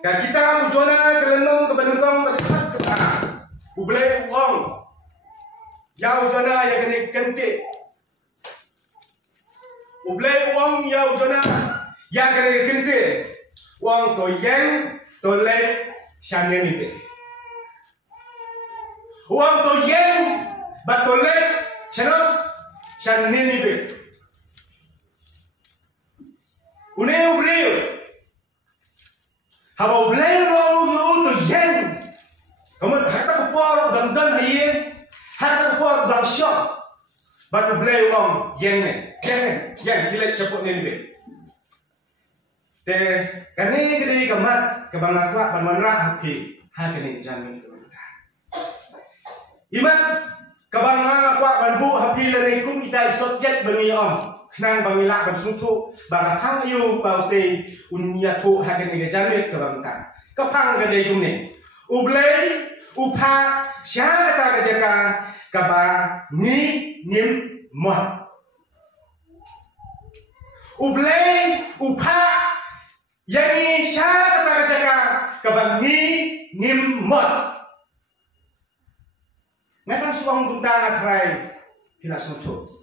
kita mujona kelenong kebenengkong kedekat kita. Ublay uang. Ya ujona ya kene kente. Ublay uang ya ujona ya kene kente. Uang to yang to le shanne ni be. Uang to yang ba to le chano shanne ni be. Une ublay Haba ublay uang yo to yang. Kamu hatta kupor dan hayin. Hatta kupor dan syok. Ba ublay uang yang hilang sepuk ni be. Te kani kini kamat kebangan kuat panmanrah hapi hakini jamin tu. Iman kebangan kuat banbu hapi lani kum kita subjek bengi om. Nang bangilak bersuntuk bangapang yu baute unia tu hakini jamin kebangan. Kapang kedai kum ni. Ublay upa siapa kata kerjakan kabar ni nim mot. Ublay upa yani siapa kata kerjakan kabar ni nim mot. Ngatang suang tunda ngatrai hila suntuk.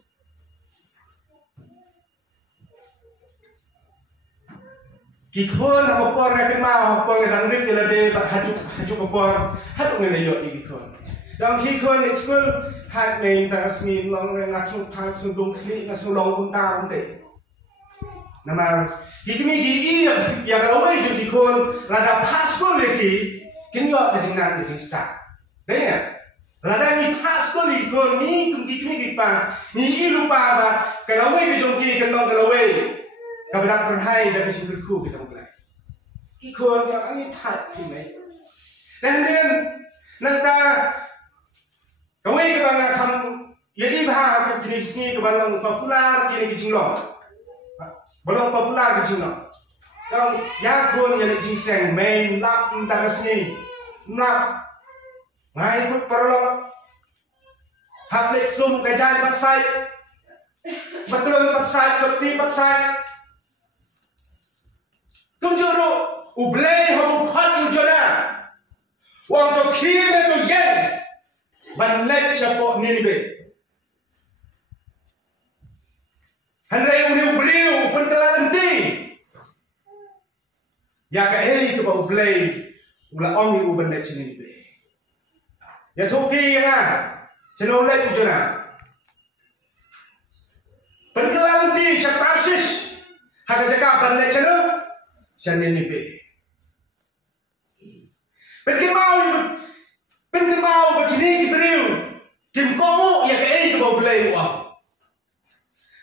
Kikon ang opor na kimao opor na rangrit nila de bat hajuk opor hatuk nila yo ikikon. Dang kikon at school hat may tasmin long ngatung tang sundung kli ngasung long punta unte. Nama kikimi gi ya kalau may jud kikon lada paskol leki kinyo kajing nang kajing sta. Daya lada ni paskol ikon ni kum kikimi gipa ni ilupa ba kalau may bijong ki kanong kalau may Kaberak perhai dari sumberku kita mulai. Ikon yang ini tak ini. Dan nanti kau ini kebangan kamu jadi bahag jenis ni kebangan popular kini kecilong. Belum popular kecilong. Kalau yang pun jadi jinseng main lap antara sini lap main pun perlu haflik sum kajian patsai betul patsai seperti patsai. Kumjuru ublay hamu khat ujana wang to khime to yen ban let chapo nilbe hanrai uni ubliu pentelan ti ya ka ei to ublay ula ongi uban let nilbe ya thoki ya cheno let ujana pentelan ti shaprasis haga jaka ban let cheno Shanne ni be. Penkemau begini kiberiu. Kim komu ya ke ini kau belai uang.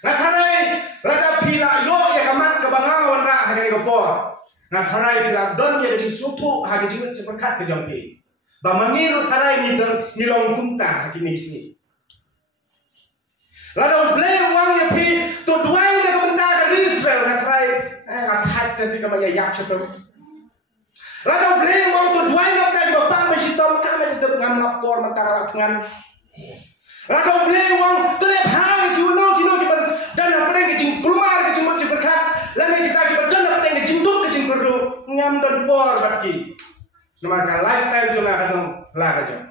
Nakarai rada pila yo ya kamat kebangawan ra hari kopor. Nakarai pila don ya di sutu hari jimat cepat ke jampi. Bamangiru karai ni long kunta hari ni sini. Lalu belai uang ya pi tu duai dah bentar dari Israel nakarai ngashat ketika mengayak cepat. Lalu beli uang tu dua yang kali bapang mesitom kami itu dengan lapor mentara dengan. Lalu beli uang tu lep hari kilo kita dan apa yang kecing pelumar kecing macam berkat. Lalu kita dan apa yang kecing tuh kecing perlu ngam dan por bagi. Maka lifetime tu nak kena laga jam.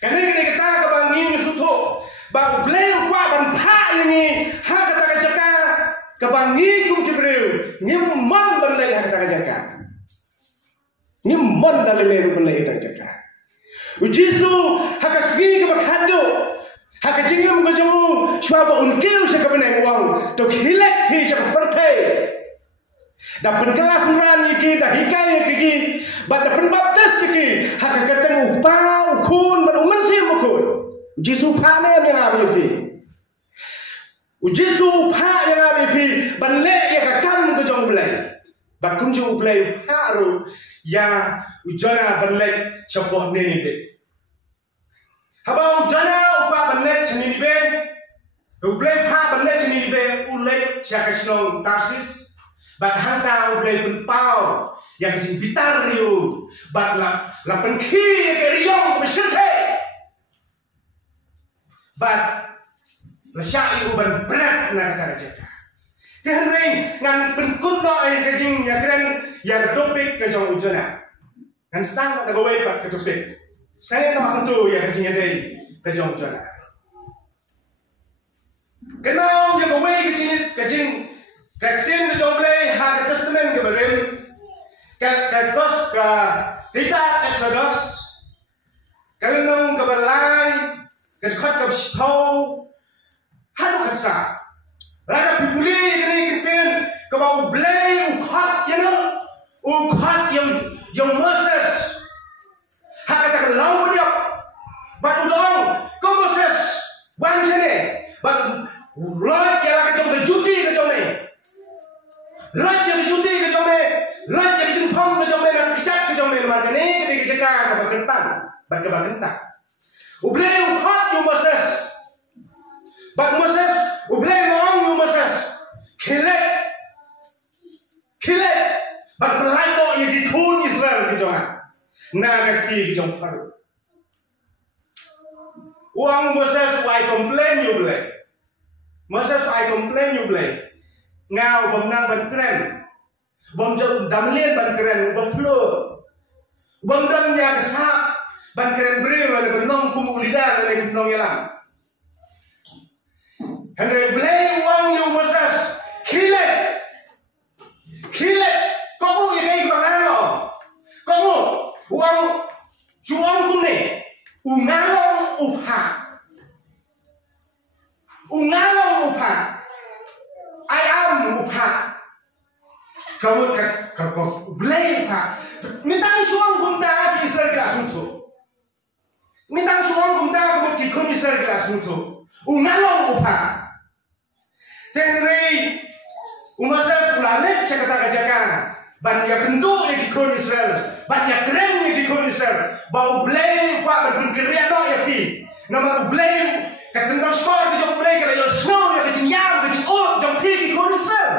Karena kita kebangi suatu bau beli uang dan pak ini hak kata kerja kebangi kum kibreu nyimman berlai hak kata kerja. Nyimman dalam leru berlai hak kerja. Ujisu hak segi kebakhando hak jingum kejamu suaba unkil sekabenai uang to hilek hi seperti dapat kelas meran iki dah hikai iki bata penbaptis iki hak ketemu upah ukun baru mensir ukun Ujisu phane yang abi Ujisu phak yang abi banlek ya kakam kejong belai bakum ju belai haru ya ujana banlek sebuah ni be haba ujana upa banlek chani be ublai phak banlek chani be ulai syakasnong tarsis bat hanta ublai penpau yang kecing bitar riu bat la penki ke riong besyirke bat Lasyai uban berat nak kerja. Kehendak ngan penkut no ay kajing ya keren ya kedope pik ke jong ujana. Kan stang na gawai pat ke tupik. Saya nak tentu ya kecingnya deh ke jong ujana. Kenal yang gawai kecing ketim ke jong play ha ke testament ke berim. Ke kos ke kita Exodus. Kalau nong ke balai ke khot ke stau. Hadu katsa. Lada pipuli kini ketim ke bau play ukhat yana. Ukhat yang Moses. Hakata lau dia. Batu dong. Kau Moses. Bang sini. Batu. Lord kira kacau berjudi kacau ni. Lord yang berjudi kacau ni. Lord yang jempong kacau ni. Dan kisah kacau ni. Maka ni kita kecekah kepada kentang. Bagaimana kentang. Ublay ukhat yang Moses. Bak Moses. Ublay long yang Moses. Kilet. Bak melayu yang dikun Israel kacau ni. Nagati kacau Pharaoh. Uang Moses why complain you blame. Moses why complain you blame. Ngau bom nang ban keren. Bom damlien ban keren bom flu. Bom dan nya kesak ban keren beri wala benong kum ulida wala benong yalang. Henry blame uang you Moses. Kile. Kamu ini bangano. Kamu uang juang kune. Ungalong upha. I am upha. Kamu blame upha. Mitang suang kumta Israel kelas itu. Mitang suang kumta kamu kikun Israel kelas itu. Ungalong upha. Tenri umasa sulalet cakata kajakan. Banyak kentu yang kikun Israel. Banyak keren yang kikun Israel. Bau blame upha berpengkerian no ya pi. Nama blame katentang skor ke jom blame kalau yang snow yang kecing yam kecing ut jom pi kikun Israel.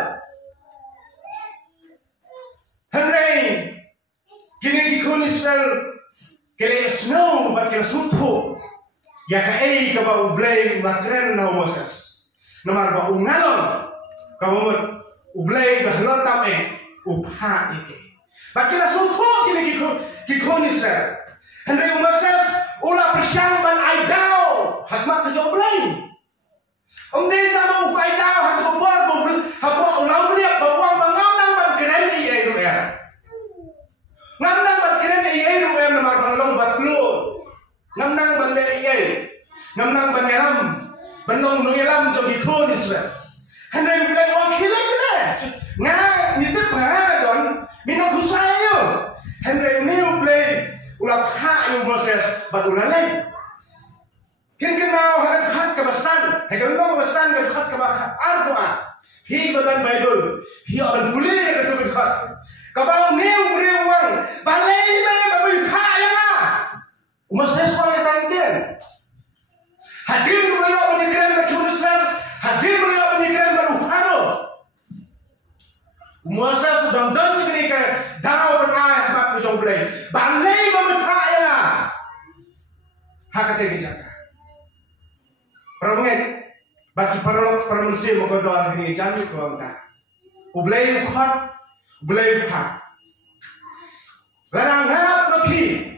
Henry kini kikun Israel kalau snow bakal suntuk. Ya kai ke bau blame makren na Moses. Nama bau ngalon kamu blame bahlon tame upha ike. Bakal suntuk kini kikun Israel. Henry Moses ulah persyamban aidao hakmat ke jom blame. Dia tak mau aidao hakmat bor hakmat ulau dia bawang bangamang ban keren ai ru ya. Ngamnang ban keren ai ru ya nama banglong bat lu. Ngamnang ban le ai. Ngamnang ban elam. Banong nu elam jo kikun Israel. Henry blame oh kile. Nga nitip ha don minong husayo. Henry new blame ulah hak yang Moses batu lain. Kan mau hadat khat kebasan, hadat long kebasan dan khat kebakar Al-Quran. Hi badan Bible, hi aban boleh kata khat. Kabau new berewang, balai babai hak ya. Moses orang tangden. Hadir beliau menikran berkulisan, hadir beliau menikran beruhano. Moses sudah dan ketika dau berai hak kejomblai. Balai hakate dijaka. Perangin bagi para manusia mengodoh ini jangan kau entah. Ublay ukhat, ublay ukhat. Larang harap nabi.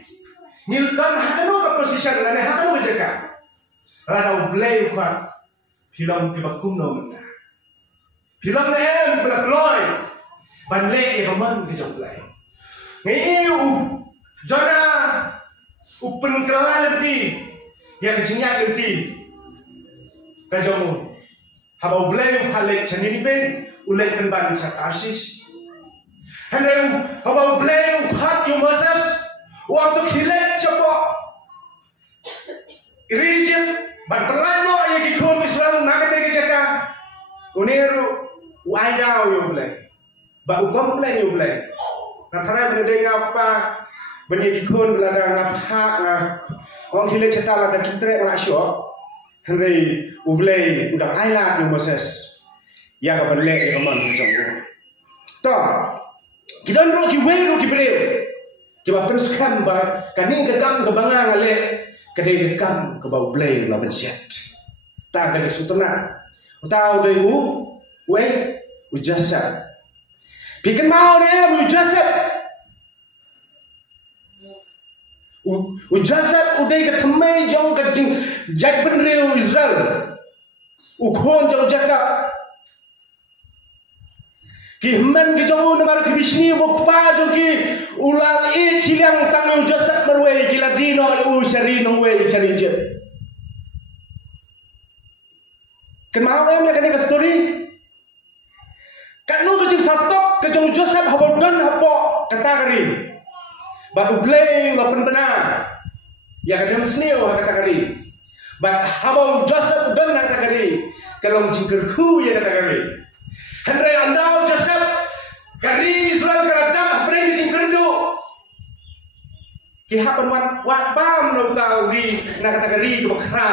Nilkan hakanu ke posisi lane hakanu menjaga. Larang ublay ukhat. Film kibakum nomna. Film em belak loy. Banlei ekaman kejoblay. Ngiu jona upen kelala nanti yang kecilnya nanti kajamu habau blame halik canin pen ulai kenban sakasis hendak habau blame hak you Moses waktu hilet cepok region bantelano yang kikun Israel nakate kejaka uniru waidau you blame ba komplain you blame nakara bende ngapa Benyikun belanda ngapa orang kile cetak lada kitre nak syok Henry ublay udah ailat you Moses ya ka balik ya man macam to kita ro ki wei ki breu kita teruskan ba kaning kedang kebangang ale kedai dekam ke bau blay la bencet tak ada sutena tahu dei wei ujasa bikin mau dia ujasa Joseph udai ke temai jong ke jak penreu Israel. Ukhon jong Jacob. Ki hman ki jong namar ki bisni bokpa jong ki ulal I cilang tangu Joseph berwe ki ladino u sari nongwe sari je. Kenal em ya kan story. Kan nu ke jing satok ke jong Joseph habodon hapo kata kari. Baru blame lapan benar. Ya kadang senior kata kari. But habang Joseph dan kata kari. Kalau jingkerku ya kata kari. Henry andau Joseph kari surat keradam beri jingkerdu. Kihapan wat bam no kau ri nak kata kari ke bakra.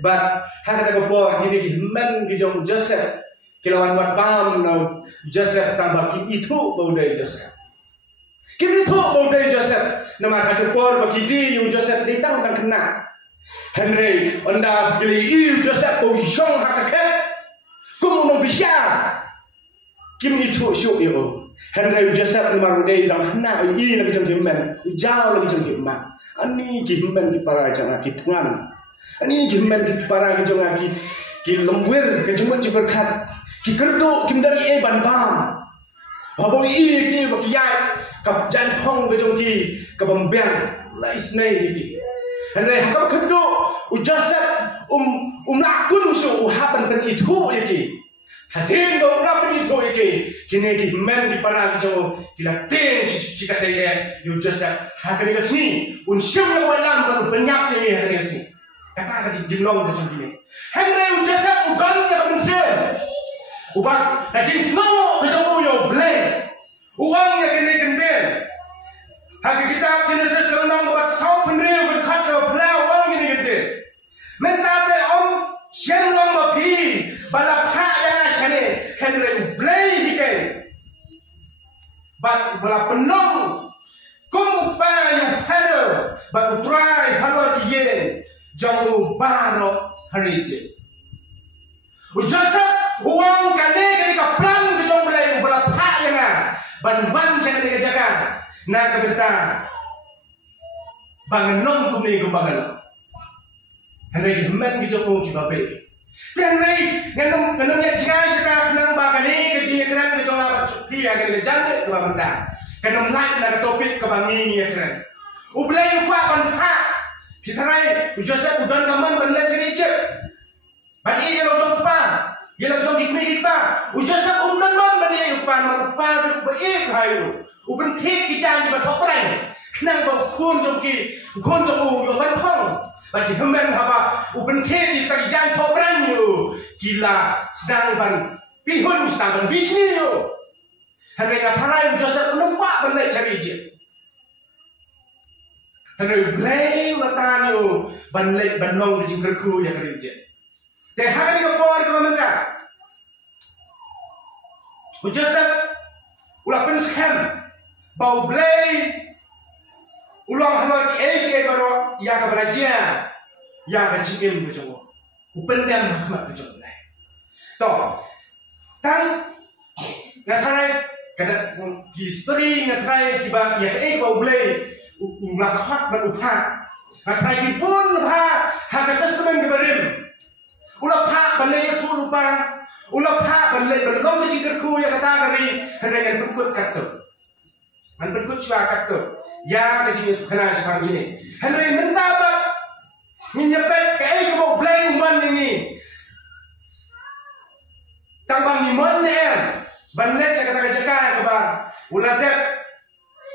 But kata kebor gini himan gijong Joseph. Kilawan wat bam no Joseph tambah itu baudai Joseph. Kini tu baudai Joseph nama kata por bagi di Joseph ditang dan kena. Henry anda beli Joseph bau isong hakaket. Kumu membisar. Kim itu syuk yo. Henry Joseph nama baudai dan kena lagi jam jemen. Jauh lagi jam jemen. Ani jemen di para jangan kitungan. Ani jemen di para jangan ki lembur kejuman berkat. Ki kerdu kim dari ban bam. Habang ki bakiyai kap jan phong ke jong ki ka bambiang lai snei ki andre hakap khadu u Joseph lakun su hapan pen itu ki hatin do lapan itu ki kini ki men di para jo ki la ten ci ka deye u Joseph hakani ka sni syam la walam ba banyak ni hari sni kata ka di dilong ke jong ki andre u Joseph u gan ya ben se u ba na jing snow ke jong yo blame uang yang kena kembali. Hak kitab Genesis kalau nang buat south penreu berkat kalau belau uang ini kembali. Mentade om siang long mapi bala pak yang asane Henry Blay hikai. But bala penong kum fayu pado but try halor yen jangu baro harije. Ujasa uang kane ka plan ke jong Blay bala pak yang banwan jangan dikerjakan. Nak kebentar. Bangenom kumni kumbangan. Henry himan kijoko kibabe. Henry ngenom ya jangan sekarang nang bagani kerja keren ke jong apa ki akan dijangan ke benda. Kenom lain nak topik ke bangi ya keren. Ublay upa banha. Kita rai Joseph udan kaman benda cerita. Bani ya lo pa. Gila jom ikmi kita. Joseph undan non bani upan pa baik hayu. Uben thik ki jang ba thok rai. Nang ba khun jom u yo ban thong. Ba ji hemen haba uben thik ki ta jang thok rai yo. Gila sedang ban pihun sedang ban bisni yo. Henry ka tharai Joseph undan pa ban le cari je. Henry Blay watan yo ban le ban long jing kerku ya kari je. Te hari ko por ko manka. Joseph ulah penskem bau Blay ulang halor ki baro ya ka belajar ya ka cingim ko jongo upendam hakmat ko jongo lai to tang ngathai kada history ngathai ki ba ya bau Blay ulah khot ba upha ngathai ki pun ha ka testament ki barim ulah pha balai tu lupa ulah pha balai belum jingkerku ya kata kari hendak berkut kata an berkut swa kata ya kecil kena sekarang ini hendak minta apa menyebut kai ko Blay man ini tambang iman banlet kata kata ke ba ulah dep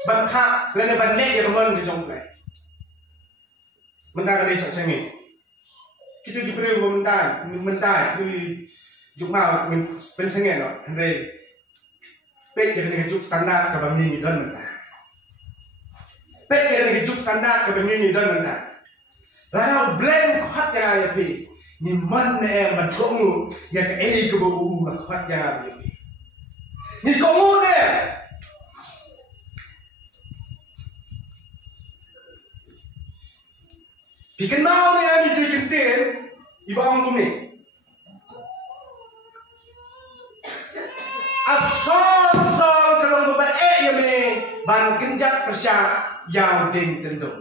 ban pha lene banlet ya man ke jong Blay mentang kali sak sengi kita diberi mentai di jumlah pensengen no Henry pek dengan juk standar ke bangi dan mentai pek dengan juk standar ke bangi dan mentai lalu Blay kuat yang ada ni mana betul yang ke ke bau kuat yang ada ni kamu ne dikenal ni ami dikenal iba ang kumi asal kalau babae ya me ban kenjat persya yang ding tendung.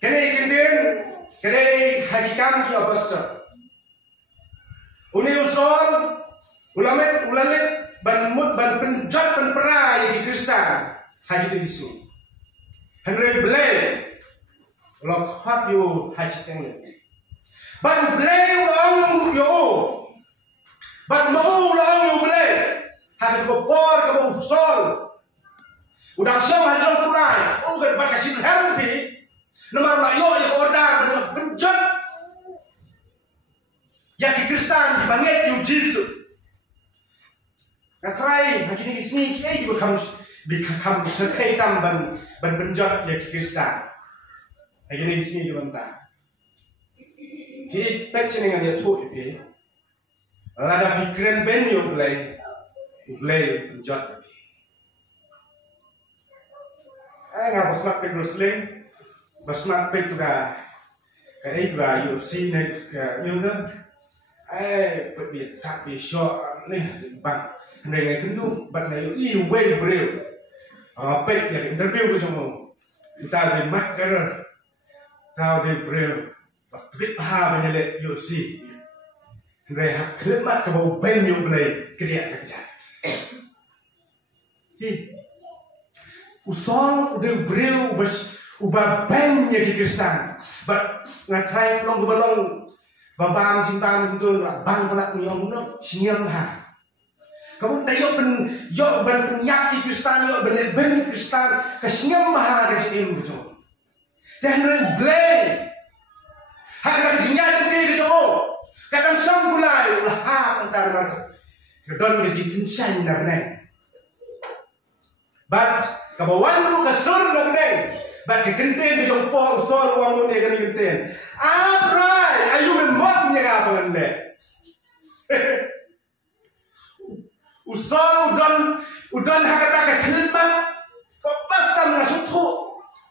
Kene kendin, kene hadikam ki apostol. Uni usul, ulamet ban mut ban penjat ban perai ki Kristen haji tu bisu. Henry Blay, lok hot you haji tengah. Ban Blay ulang yo, ban mau ulang yo Blay. Haji tu por ke usul. Udang siang haji tu perai. Oh kan ban kasih happy. Nomor nak yo yang order dengan penjat. Yang ki Kristen di banget you Jesus. Katrai haji ni sini kiai di become sekai tam ban penjat yang ki Kristen. Haji ni sini di bantah. Ki pecah dengan dia tu itu. Lada pikiran ben yo play penjat. Ngapa semak pe Muslim, semak pe tu ka itu ka UFC ni ka you kan, pergi tak besok ni bang, ni kendu, bang ni you way beliau, pe yang interview tu semua, kita di mat kan, tahu di beliau, pergi paham menyelet UFC, ni hak kelemahan kebau ben you beliau kerja kerja. Usol udah beriu ubah banyak di Kristen, ngatrai pelong kebalong, babang simpang itu bang pelak nyong no sinyal ha. Kamu tak yo ben penyak di Kristen yo ben Kristen kesinyal ha kesinyal betul. Dan reblay, hanya sinyal itu betul. Kadang sambulai ulah ha antar mereka. Kedon kejikin san nak naik. Kabawan lu kesur nak neng, bagi kenten bijong pol sol wang lu negan kenten. Aprai, ayu memot nyega pangan le. Usol udan hakata ke kelmat, kau pastam ngasutu.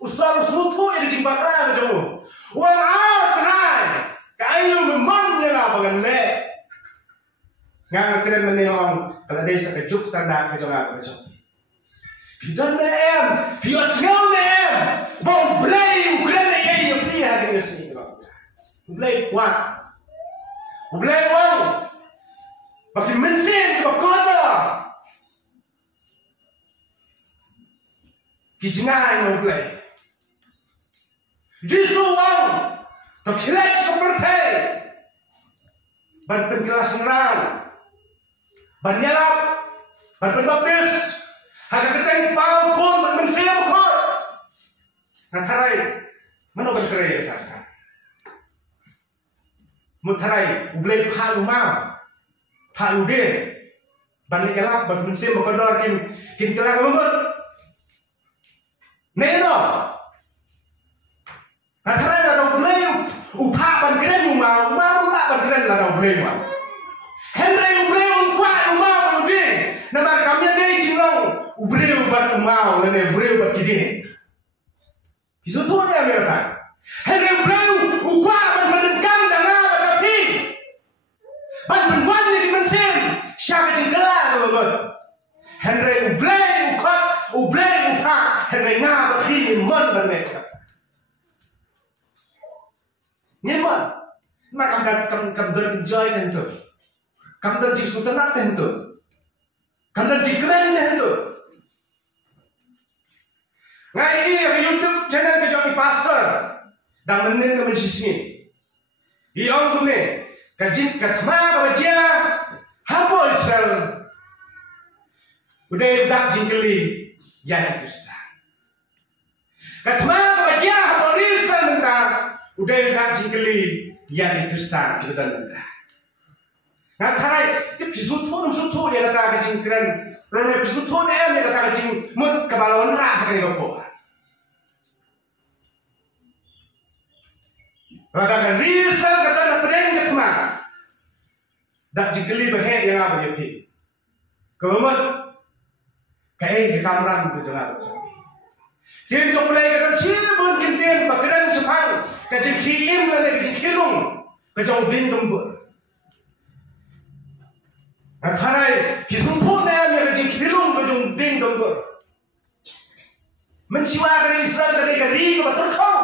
Usol sutu yang jimbatra bijong. Wang aprai, ayu memot nyega pangan le. Ngang keren menengong kalau desa kejuk standar bijong apa bijong. Dan em, biasanya em, bom play Ukraina yang dia hari ini, play kuat, play wow, bagi mesin berkata, kijinai mau play, justru wow, terkilat seperti, ban penjelas nerang, ban nyalap, ban penbaptis. Hanya kita pau pun mensiap kor. Natarai, mana berkerai sekarang? Mutarai, ublay palu mau, palu deh. Bani kelak, bani mensiap berkodor kin kelak lembut. Neno. Natarai dah ublay, upah bani keren mau tak bani keren dah ublay mau. Henry ublay kuat mau ublay. Nama kami ada jinglong. Beliau buat mau, nenek beliau buat gini. Itu tu ni ambil kan. Henry beliau ubah menendang dengan tapi, menbuat di mesin. Siapa yang gelar tu? Henry beliau ubah, Henry ngapa kini mereka. Nyaman, mak kamdan enjoy tentu, kamdan jik sutenat tentu, kamdan jik keren tentu. Ngai YouTube channel ke joki pastor dan menen ke menjisni. Iong tu ne kajit katma baca habo sel. Udah dak jingkeli jadi Kristen. Katma baca habo sel mentah. Udah dak jingkeli jadi Kristen kita mentah. Ngatai tip sutu dia kata kajingkeren. Lalu episode tu dia kata kajing mut kebalauan rah kaya apa. Katakan risal kata nak pedang ke teman. Dak jikeli bahaya yang apa jadi. Kemudian kaya di kamran tu jangan. Dia jom mulai kata cibun kintin bakaran sepang kajing kiim lagi kajing kirung kajong din dembur. Karai kisung pun dia kajing kirung kajong Mencuakan Israel kali-kali ke betul kau.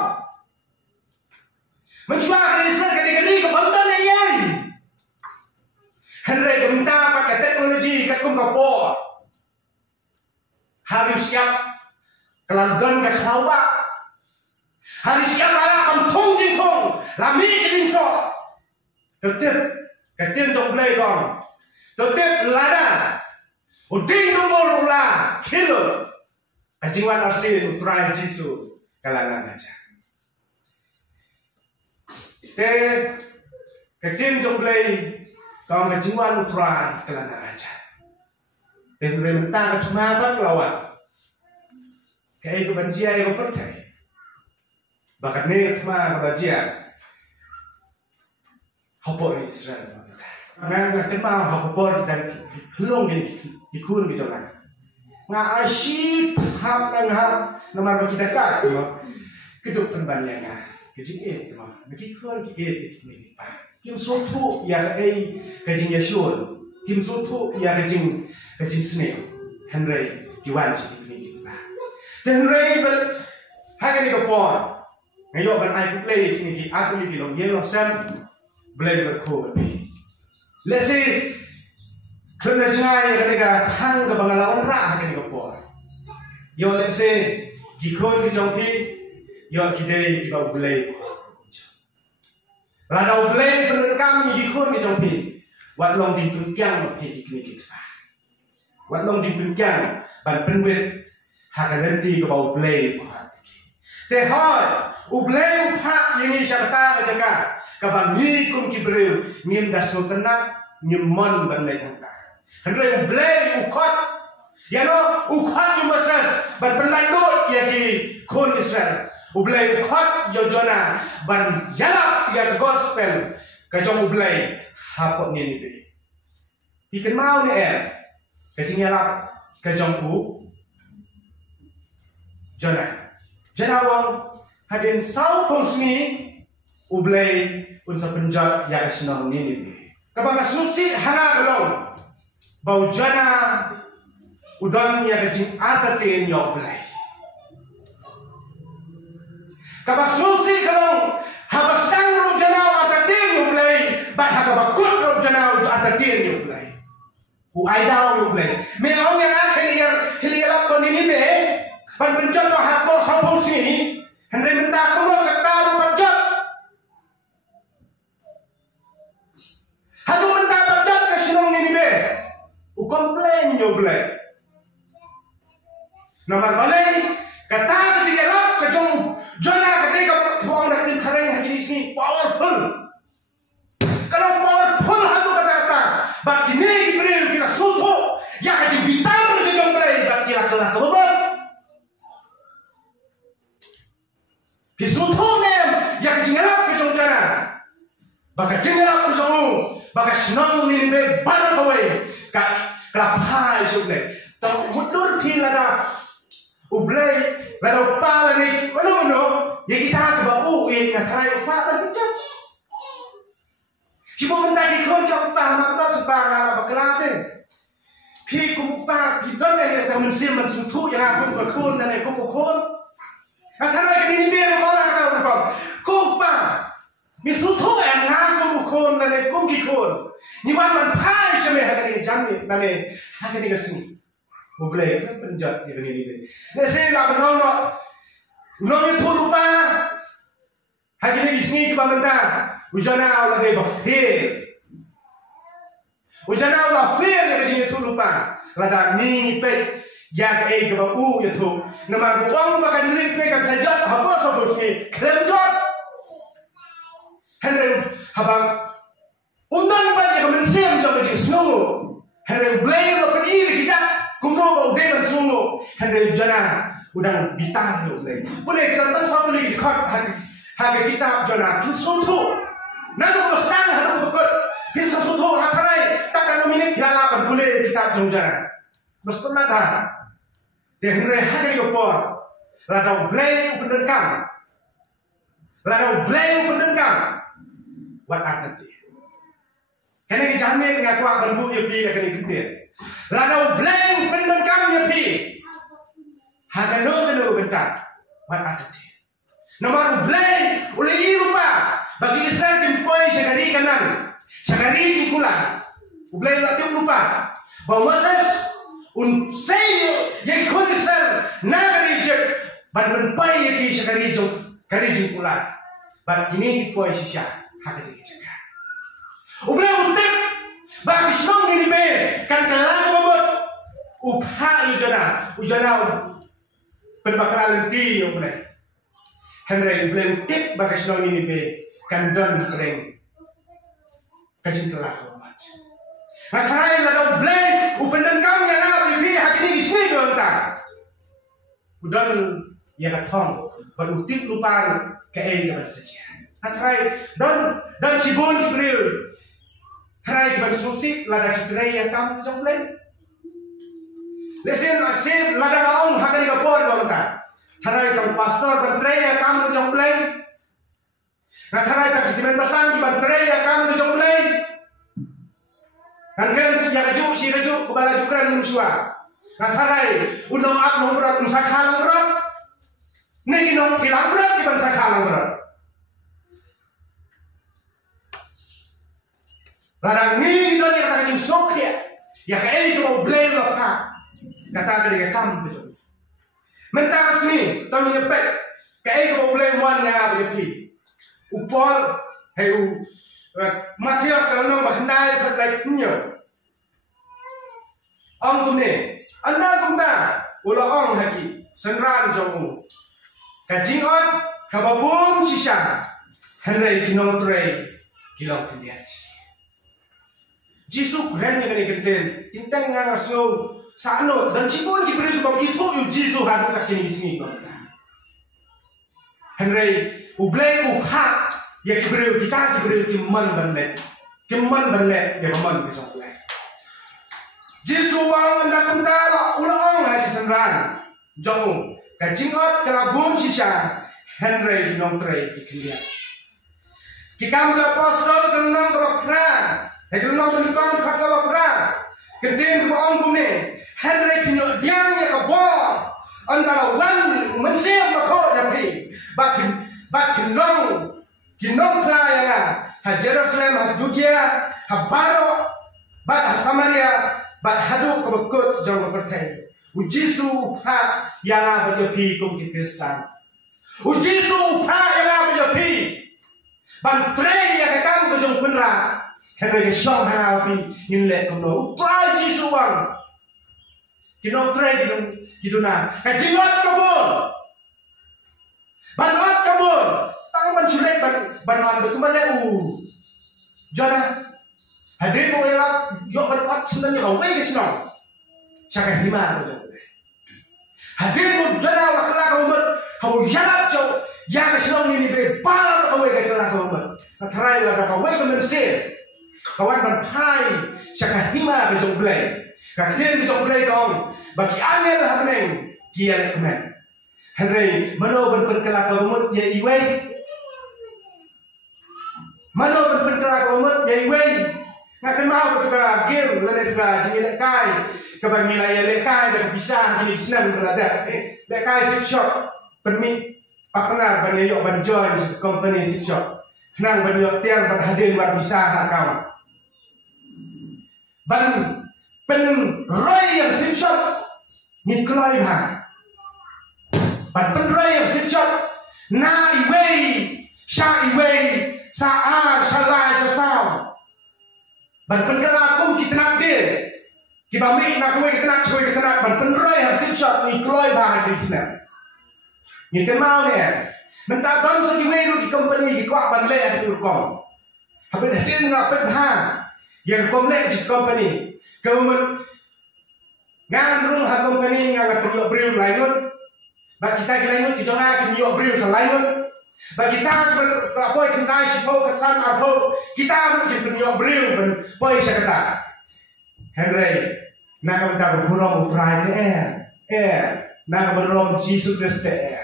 Mencuakan Israel kali-kali ke betul yang hendak minta pakai teknologi kat kumpul. Harus siap kelantan ke kelawak. Harus siap alam kampung jingkong. Lami ke dingsok. Tetap ketian jok belai dong. Tetap lada. Uding nombor ulah. Kilo. Kajingwan asin uturan Jisu. Kalangan aja. Ketian jok belai. Kau kajingwan uturan kalangan aja. Dan mereka cuma apa kelawak. Kayak kebencian yang percaya. Bahkan ni cuma kebencian. Hapor Israel. Nggak kenal hapor dan belum dikur gitu kan. Nggak asyik hap dan hap nomor kita kat. Kedua penbanyangan. Kejing mah. Bagi kuan ini. Kim sotu ya kejing Yesus. Kim sotu ya kejing seni. Henry Kiwan ini. Dan Henry hari ini kepon. Ngayon ban ay play ini aku ni kilong yellow sam. Blade berkor. Let's say, kerana jangan ketika hang ke Banglawan rah ketika por. Yo let's say, kikon kijongpi, yo kidei kibau blade. Ladau blade penerkam kikon kijongpi, wat long di punkyang pi kini. Wat long di punkyang ban penwet hakan nanti kibau blade. Tehor, blade pak ini syarta ajakan. Kabang ni kum kibreu ngim dasno tenak nyemon bandai tangka. Henry blay ukot yano ukot yumasas ban penlandot yaki kon Israel. Blay ukot yojona ban yalap ya gospel kajong blay hapot ni ni. Ikan mau ni kajing yalap kajong jona. Jona wang hadin sau konsmi ublay unsa penjat yang senang ni. Kabang susi hanga gelong. Bau jana udan yang kecing atatin yo ublay. Kabang susi gelong habas tangru jana atatin ublay. Bat hakabakut ro jana atatin yo ublay. U aidau yo ublay. Me ong yang hiliyar ko ni be. Ban penjat to hakko sampung sini. Henry minta kulo kataru penjat. Hadu mentah berjat ke sinong ni be. U komplain yo blay. Nomor balai kata ketika lap kejong jona ketika buang dari tim kering haji di sini powerful. Kalau powerful hadu kata bagi ni diberi kita suatu ya haji bitar kejong blay bagi kelah kebebat. Kisutu nem ya haji ngelap kejong jona. Baka jengelap kejong baka senang ni be bar away ka klapha suble to mudur philada ublay lada pala ni ano ye kita ke ba uin na try pa ba chat si mo manda di ko ka pa ma ta sa ba baklate phi kum pa pi don ne ta mun sim man sum thu ya ko ko khon na ne ko ko khon atara ni be ko ra ka ko pa Misutu yang ngaku kon nane kumki kon. Ni wan man pai shame hakani janne nane hakani gasini. Mogle penjat ni ni. Ne se la nono. Nono tu lupa. Hakani gisni ki banganda. Ujana ala be bafir. Ujana ala fir ne jini tu lupa. Lada ni pe ya ke ba u ya tu. Nama buang makan ni pe kan sajat apa so ni. Klemjot. Henry habang undan pa ni kamen siam jam ji snungu. Henry blay ro kiri kita kumno ba udeban snungu. Henry jana udang bitar yo blay. Boleh kita tang satu lagi khot hak kita jana kin suntu. Nanu besang hanu bukut kin suntu hakanai takkan nominate piala kan boleh kita jana. Mestuna dah. Dia Henry hari ko po. Ladau blay pendenkam. Ladau blay pendenkam. Wat nanti. Kena kita ambil dengan kuat berbu ye pi kena kita. Ladau bleng pendengkam ye pi. Hakano bentar. Mat atate. Nomor blay oleh Eropa bagi Israel timpoi sekali kanan. Sekali cikulan. Blay tak lupa. Bahwa Moses saya yang ikut Israel nagari je ban menpai yaki sekali cikulan. Ban ini timpoi sisya hakati kejaga. Blay utip bagi semua ini be kan kalah bobot. Upha ujana perbakaran di yang boleh. Henry boleh tip bagai senang ini be kandon kering kajin kelak umat. Makanya kalau boleh upendan kau yang ada di hati ini sini doang tak. Udan yang katong berutip lupa ke air saja. Makanya dan cibun kibir. Try bersusi lada kibir yang kamu jom boleh. Lesen asyik lada kaum hakani kapor doang tak. Tharai tang pastor bantre ya kamu jong play. Na tharai tang kimen basan di bantre ya kamu jong play. Kan ya kaju si kaju kubala jukran muswa. Na tharai unong ak nong berat sakhalang berat. Negi nong kilang berat di ban sakhalang berat. Ladang ni don ya kata kaju sok ya. Ya kai itu mau blame lo ka. Kata ketika kamu betul. Mentang sini, kami nyepek. Kaya kau boleh wan yang apa jadi. Upol, hei Matias kalau nak berhendai berbaik punya. Ang kumne, anda kumta, ulah ang haki, senran jomu. Kajing on, kababung sisa, henry kinong turai, kilong keliat. Jisu keren yang ini kenten, inteng ngang aslo. Sano dan cipun diberi kau itu Jisu hadu kaki ni sini kau. Henry ublay uphat ya diberi kita diberi kiman banlet ya kiman kita ublay. Jisu wang anda kumtala ulang lagi senran jauh kajingot kelabun sisa Henry nongtray dikeliat. Kikam ke apostol kelunang berpera, kelunang kelunang kakak berpera. Kedin ko ang bumi, Henry kinyo diang ya kabor, antara wan mensiap bako dapi, bakin kinong playa ha Jerusalem has Judea ha Baro, bat ha Samaria, bat hadu kabakot jauh bertai. Ujisu ha yang apa dapi kum Kristan. Ujisu ha yang apa dapi, bantre ya kakang bejong penra. Henry Shaw happy in let come no. Try Jisu bang. Kinong try kiduna. Kajingot kabur. Banot kabur. Tangan menculik banot berkembali Jona. Hadir mo elak yok banot sebenarnya kau wei kesinong. Siapa hima betul. Hadir mo jona wakala kau ber kau jalap jauh. Ya kesinong ini bebal kau wei kekelak kau ber. Try lah kau wei sebenarnya. Kawan berpai syakah hima ke jong play. Kakil ke jong play kong bagi angel hapneng kian kemen. Henry mano berperkelak kawamut ya iway. Mano berperkelak kawamut ya iway. Ngakan mau ketika gil lene ketika jingin kai kebagi laya lekai dan bisa kini senang berada. Lekai sip shop permi partner banyak ban join company sip shop. Senang banyak tiang berhadir buat bisa kau. Ban pen royal sip shop ni kelai bang. Ban pen royal sip shop na iway sha iway sa shalai sa. Ban pen kelakum kita nak dia. Kita mi nak kuih kita nak cuy kita nak ban pen royal sip shop ni kelai bang di sana. Ni kemau ni. Mentah don so iway ru di company di kuat ban le tu kom. Habis dia ngapet ha. Yang kompleks company, government ngandung ha company ngang terliok beriu lainun, bagi kita lainun kita nak terliok beriu selainun, bagi kita apa kita siapa kesan apa kita harus terliok beriu ben poi sekata. Henry, nak kita berpulang utrai nak berpulang Yesus Kristus.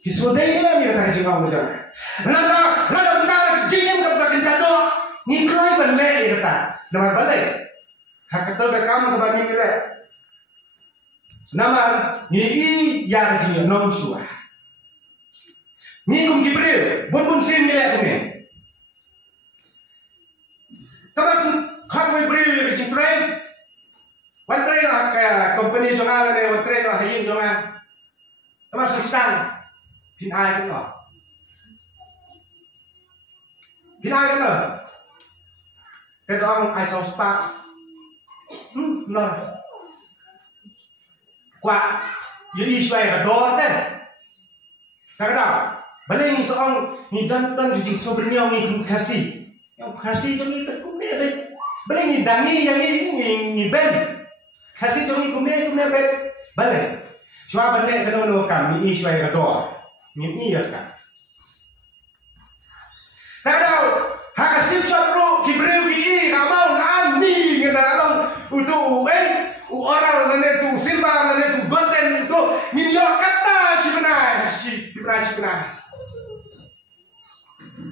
Kisudai ni kami kata kecil kamu jangan. Nada benar jingin kepada jado. Ni kelai balai kata. Nama balai. Hak kata bekam ke bani nilai. Namar ni ya ji nom suah. Ni kum Jibril, bun sin ni lek ni. Kamas khat Jibril ke Jibril. Wan train ka company jonga le wan train hayin jonga. Kamas stang pin ai kan lo. Pin ai kan lo. Cái đó ai sau spa. Nó qua như Israel là đó đấy. Cái đó balik ni seorang ni dan di sebenarnya ni kasih. Yang kasih tu ni tak kumne bet. Balik ni dangi yang ni ben. Kasih tu ni kumne bet. Balik. Cuma balik kalau no kami Israel là đó. Ni ya kan. Cái đó hak kasih chapro Jibril ki kamau nan ni ngena long utu orang lene tu silva lene tu golden tu minyo kata si benar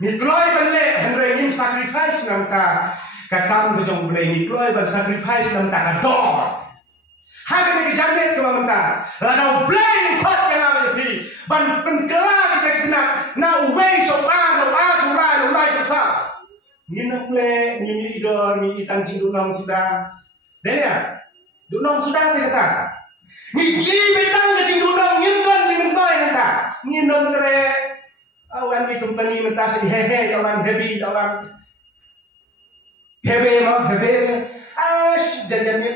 ni kloi bale henre nim sacrifice nam ta katam bejong bale ni kloi ban sacrifice nam ta do hak ni jamet ke mamta la no blame khot yang ame pi ban penkela kita kena na uwei so a no rai so fa ni nak le ni idor ni itang jindunong sudah deh ya dunong sudah ni kata ni betang ke jindunong ngindon ni mentoi kata ngindon tere awan ni company mentas ni hehe awan heavy awan hebe jajan ni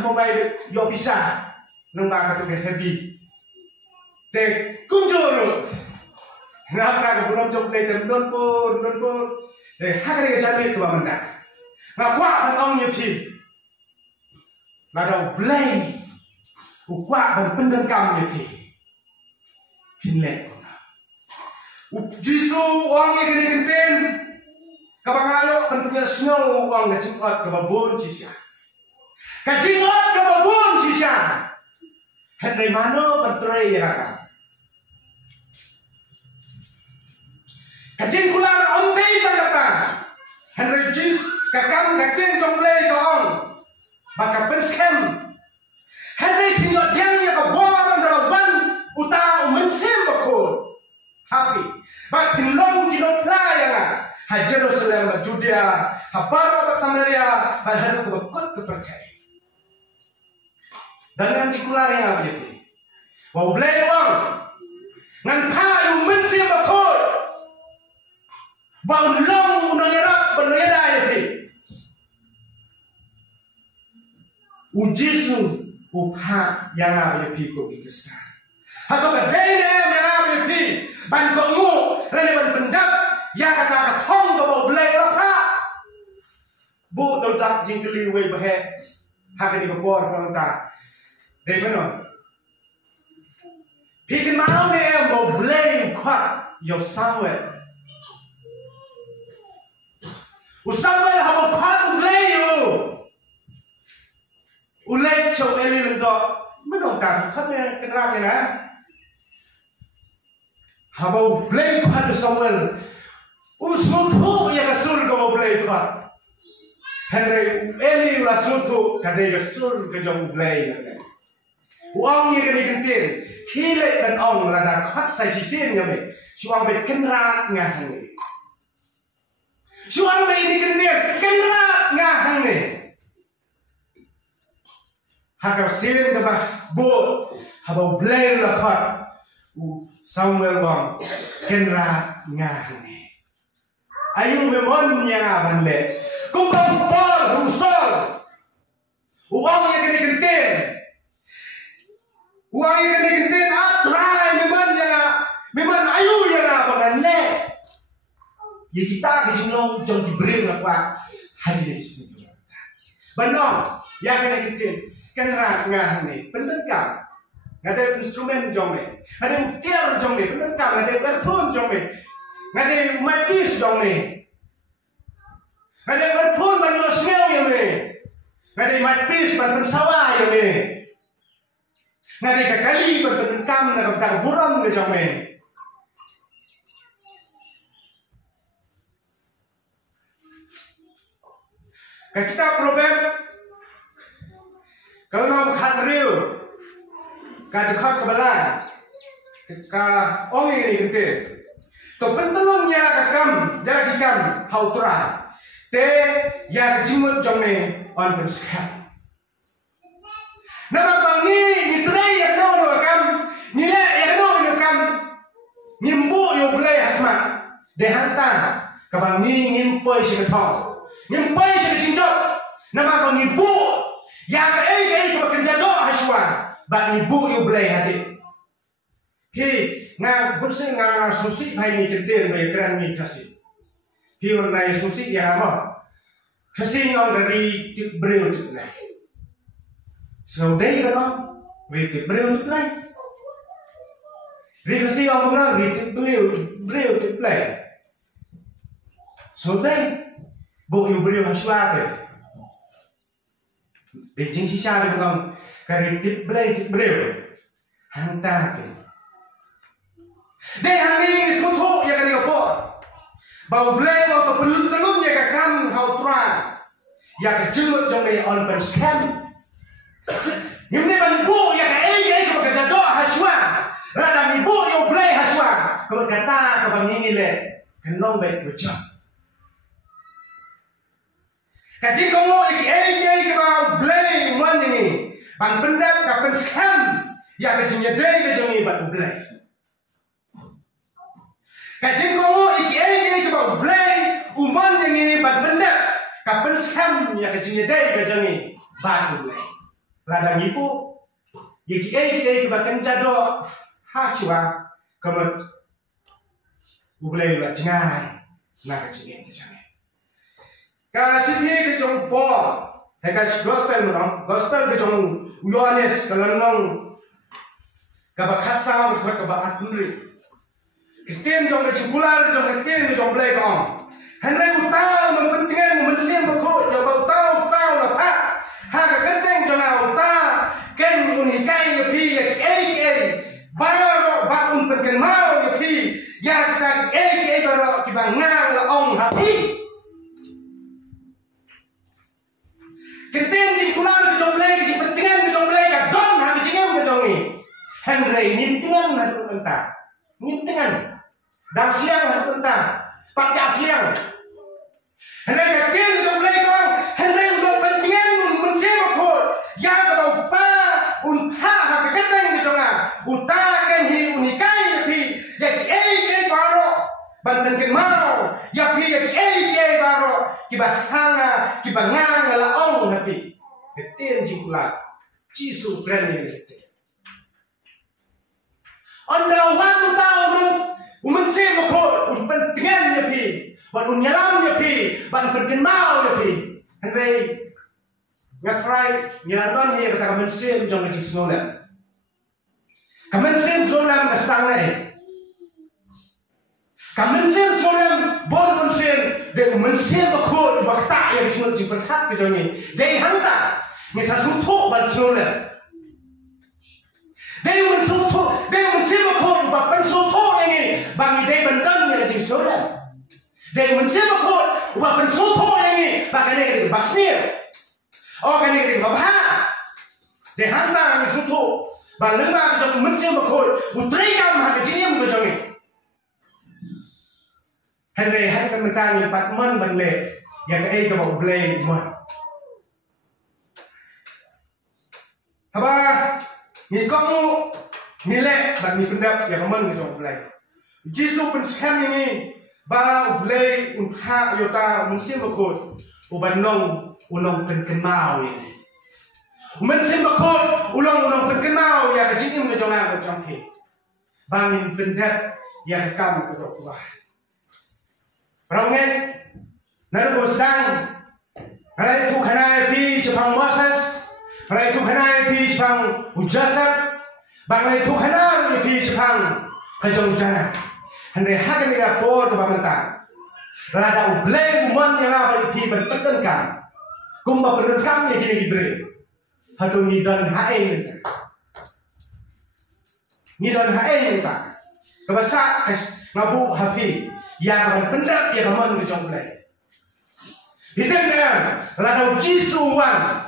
mobile yo bisa nang ka tu heavy te kunjur ngapa ka belum jok le tem don pun hakari ke jani tu amanda ngakwa ang ong ni pi Ladang blame ukwa dan pendengkam ni pi pinlek jisu orang ni kini kentin kabangalo pentingnya snow orang ngecimot kebabun cisya kajingot kebabun cisya henry mano bentre ya kakak kajin kular ontai tanggatan henry jis kakam kakin jomblay kaong maka penskem henry pinjot yang ya kaboran dalam ban utau mensim bakul happy bak pinlong kinot layang ha Jerusalem Judea ha Barat Samaria ha hadu ke bakut ke percaya dan yang cikular yang apa jadi wau blay wang ngan payu mensim bakul bau long nangirap benayada jadi ujisu upha yang ada di piku ikestan. Atau kedai yang ada di bantumu lalu ban pendap yang kata ketong ke bau belai apa? Bu dodak jingkeli we behe hak di kepor pelanta. Dei mana? Pikin mau ni bau belai kuat yo Samuel. Samuel habo kuat belai yo. Ulek so eli lendok menong tak khatnya kenapa ya habau blame pada Samuel usmutu ya rasul ko blame kat henry eli rasul tu kadai rasul ke jong blame uang ni kini kentin hilek dan ong lada khat sai sisin ya me suang bet kenrat ngahang ni suang be ini kentin kenrat ngahang ni hakau sirin ke bah bot habau blame la khat Samuel wang kenra ngahne ayu memon yang aban le kumpang por rusol uang yang kena kentin atrai memon ayu yang aban le ye kita ke jinong jong diberi apa hari di sini benar yang kena kentin kenra ngahne pendekam ada instrumen jombe, ada ukir jombe, penentang, ada earphone jombe, ada mic jombe, ada earphone bantu smell jombe, ada mic bantu sawah jombe, ada kakali bantu penentang, ada bantu buram jombe. Kita problem kalau mau bukan real. ka dekat ke balan ka ong ini kente to pentelung ya ka kam jadi kam hautra te ya jimut jome on penskap nama bangi ni tray ya no kam ni ya no kam nyimbu yo blai hakma de hantan ka bangi ngimpoi si thong ngimpoi si jinjot nama bangi bu ya ka ai ko kenjado haswa ba ni bu yo blai hati Hi, nga bursi nga susi bhai ni keten bai kran ni kasi. Hi on nai susi ya ma. Kasi on dari tip breu tip nai. So dei ka no, we tip breu tip nai. Ri kasi on na we tip breu tip nai. So dei bo yu breu haswa ke. Di jing si sha ni ngam ka ri tip breu. Hang ta ke. Deh hari suatu yang kami lapor, bau bleng atau pelum yang akan hau terang, yang kecil jomai on penskam. Ini bantu yang ai kepada doa haswa, radang ibu yang bleng haswa, kepada kata kepada ini le, kenong baik kerja. Kaji kamu ai kepada bleng mana ini, ban pendap kepada penskam, yang kecilnya deh kejomai batu bleng. Kacing kamu iki ke bau bleng uman yang ini bat benda kapan skam ya kacingnya dai kacangnya bat bleng ladang ibu iki ke bat kencado hacua kamu bleng bat cengai na kacingnya kacangnya kasih ke jong po hekas gospel menong gospel ke jong Yohanes kalanong kabak khasa kabak aturi Keten jong kesimpulan jong keten jong blai kong. Henry utau mempentingkan memensian berkut jauh utau lah pak. Hak keten jong utau ken unikai yapi yak baru bakun penken mau yapi yak tak baru kibang ngang la ong hapi. Keten kesimpulan jong blai kepentingan jong blai kadon hak jingem jong ni. Henry nintingan hadu entah. Nintingan dan siang hari tentang pajak siang. Henry kecil jom lekong, Henry udah pentingan mensiap kod. Yang kalau pa unha hak keteng dijonga, utakan hi unikai yapi, jadi baro banten ken mau, yapi jadi baro kibahanga kibanganga la ong yapi. Kecil jingkulat, cisu berani kecil. Anda waktu tahu Umensi makot, pentingan yapi, ban nyalam yapi, ban penting mau yapi. Henry ngakrai nyalan ni kata umensi jom macam semula. Umensi semula mestang ni. Umensi semula bon umensi, de umensi makot bakta yang semula diperhat macam ni. Dei hanta, ni sasutu ban semula. Dei umensi makot bapan sutu ini. Bagi dia bentang yang jadi solat. Dia mensiap kot, walaupun sopo ini, bagi dia basir. Oh, kan dia babah. Dia hantar sopo. Bagi lembah kita mensiap kot, utrikam hak kecilnya macam ni. Henry kan mentang empat man banle, yang ke bawa blay man. Apa? Ni kamu nilai bagi pendap yang man kita blay. Jisu penskam ini ba blay unha yota musim bakot ubanong unong penkenau ini. Musim bakot unong penkenau ya kecil ini jangan macam ni. Bangin pendat yang kamu betul kuah. Perangai naru sedang. Hari tu kena pi sepang Moses. Hari tu kena pi sepang Ujasab. Hari tu kena pi sepang Kajong Jana. Henry hakan dia for ke pemerintahan. Rada ubleng uman yang apa di berpentingkan. Kumba pentingkan yang jadi diberi. Hatu nidan hae. Nidan hae tak. Kebasak ngabu hapi. Yang berpendak yang aman ke jombleng. Hitengnya rada uji suwan.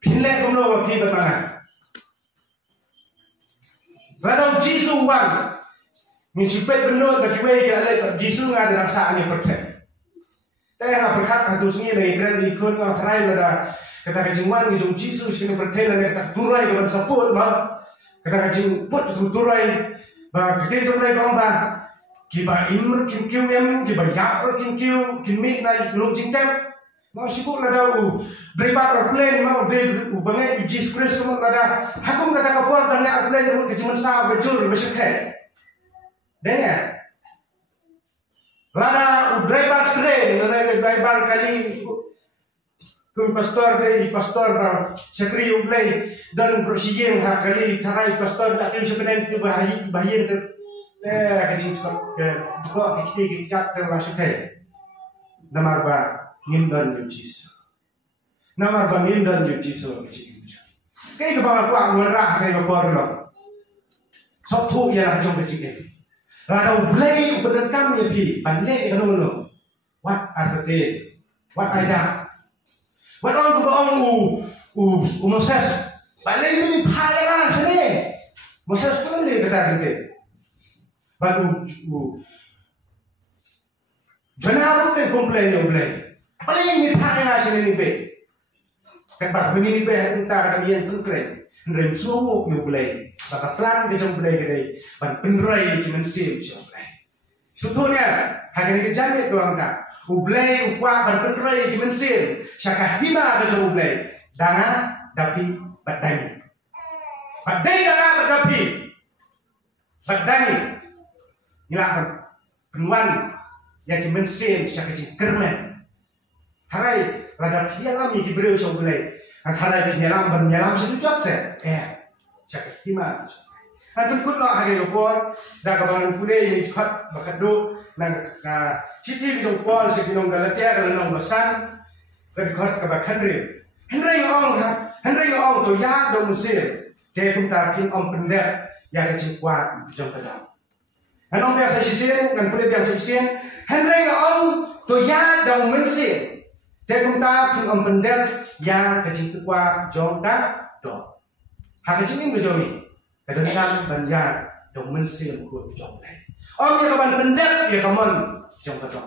Pinlek kumno wapi bertangan. Ladang Jisu wan. Min sipet benut bagi wei ke alai Jisu ngada rasanya perfect. Tapi yang berkat atau sunyi dari keren ikut ngah kerai lada kata kajingwan ngijung Jisu sini perfect lada tak turai keban saput mah kata kajing put turai bah kita turai kamba kiba imr kim kiwem kiba yakr kim kiw kim mik na belum cingkem mau sibuk lada berapa plan mau bangai Jesus Christ kamu lada hakum kata kapal dan nak plan kamu kejiman sah bejur bersekai dan ya lada driver train lada driver kali kum pastor bang sekri ublay dan prosijeng hak kali tarai pastor tak kira sebenarnya itu bahaya kecil kok kita termasuk namar ba ngimdan yu Jisu namar ba ngimdan yu Jisu kay ka ba kwa ngara kay ka porno sok thu ya la jong kecil la dau blay ubedan kam ya pi panle ka no what are the what are that what on ko on Moses panle ni phale la sene Moses ko le kata ke baru jangan te komplain komplain paling ni pakai nasi ni be kan begini be entah kata yang tengkren rem suwo komplain kata plan ke komplain ke ban penrai ki mensim komplain sebetulnya hanya ni kejangan doang tak komplain upah ban penrai ki mensim syakah hima ke komplain danga dapi badani danga dapi badani inilah penuan yang dimensin siapa sih kermen. Tarai lada pialam yang diberi usah boleh. Tarai penyelam sedikit set. Siapa hima. Nanti pun nak hari upon. Dah kawan pulih ini cepat berkado. Nang citi kita upon sebelum galatia kalau nang besan. Berkat kebakan Henry ngong tu yak dong Mesir. Jadi kita kin om pendek yang kecil kuat jom kedam. Anong biasa sisien, dan kulit biasa sisien. Henry ngong tu ya dong Mesir. Dia kumta pun om pendek yang kecil kuat jom kedam. Hak kecil ini berjomi. Kadang-kadang banyak dong Mesir kuat jom kedam. Om yang kawan pendek ya kaman jom kedam.